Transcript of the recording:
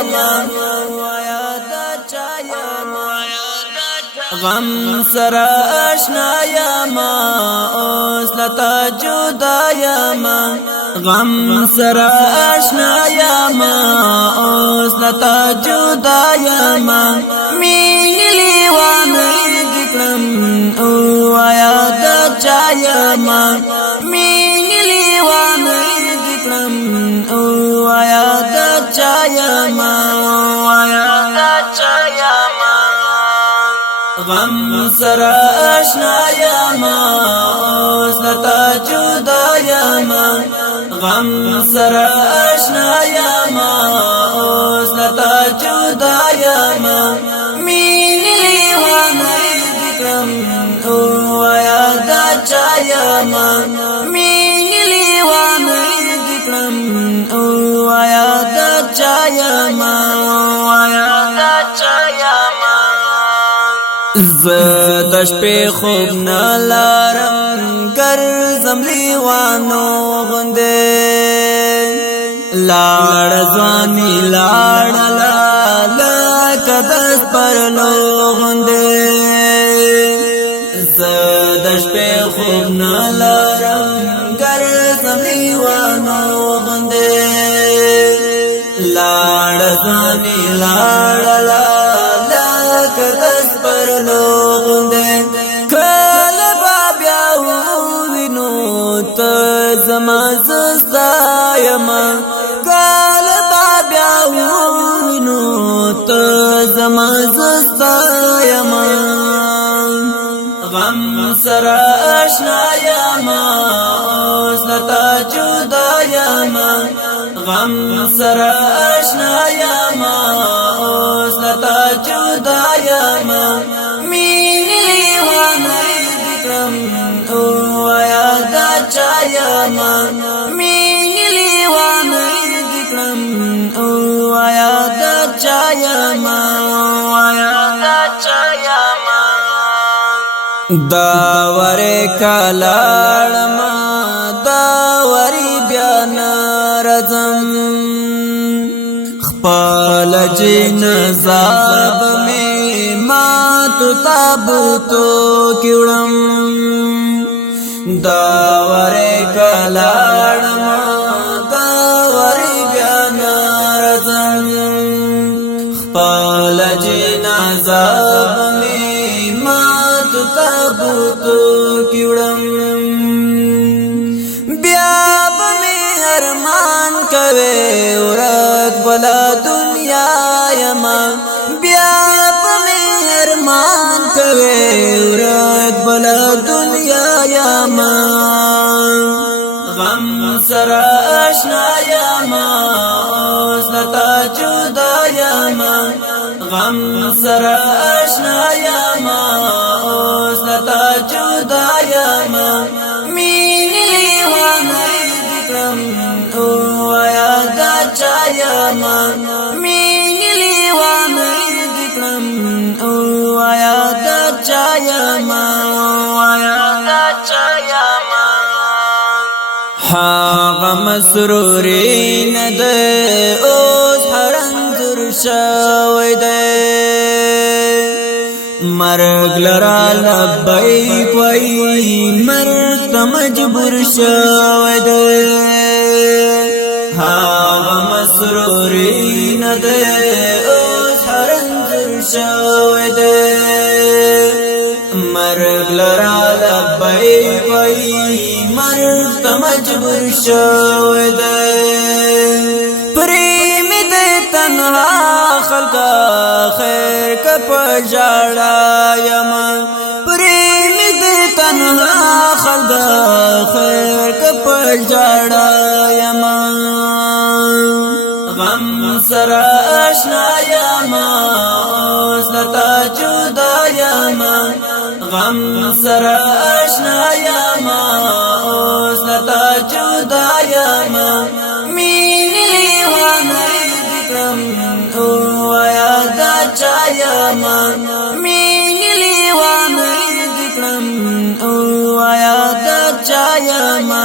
یما غم سره آشنا یما اوس لتا جدا یما غم سره آشنا یما اوس لتا جدا یما مینې لیوانه دکړم او آیا د چا یما مینې لیوانه دکړم او آیا د چا یما غم سره آشنا یما اوس لتا جدا یما غم سره آشنا یما اوس لتا جدا یما مینې لیوانه دکړم او آیا د چا یما مینې لیوانه دکړم او آیا د چا یما زد شپې خوب نه لارم ګرځم لیوانو غوندې لاړ ځواني لاړ لکه د سپرلو غوندې زد شپې خوب نه لارم ګرځم لیوانو غوندې لاړ ځواني لاړ لکه د سپرلو غوندې کله به بیا ووینو ته زما زستا یما کله به بیا ووینو ته زما زستا یما غم سره آشنا یما اوس لتا جدا یما غم سره آشنا یما اوس لتا جدا یما مینې لیوانه دکړم او آیا د چا یما مینې لیوانه دکړم او آیا د چا یما دا وری کلاړما دا وری بیا نرځم خپل جن زاب می ما تو تابوتو کیړم دا وری کلاړما دا وری بیا نرځم خپل جن زاب می ما تو تابوتو کیړم بیا به ارمان کوي ورک بلا دنیا یما بیا به ارمان کوي ورک بلا دنیا یما غم سره آشنا یما اوس لتا جدا یما غم سره آشنا یما اوس لتا جدا یما مینې لیوانه دکړم او آیا د چا یما مینې لیوانه دکړم او آیا د چا یما هغه مسروري نه ده اوس هرنځور شوی ده مرګ لرا لبیک وای مرګ ته مجبور شوی ده هغه مسروري نه ده اوس هرنځور شوی ده مرګ لرا لبیک وای مرګ ته مجبور شوی ده پریم دې تنها خلقا خیر کپ جاړا یما پریم دې تنها خلقا خیر کپ جاړا یما غم سره آشنا یما اوس لتا جدا یما غم سره آشنا یما اوس لتا جدا یما مینې لیوانه دکړم او آیا د چا یما مینې لیوانه دکړم او آیا د چا یما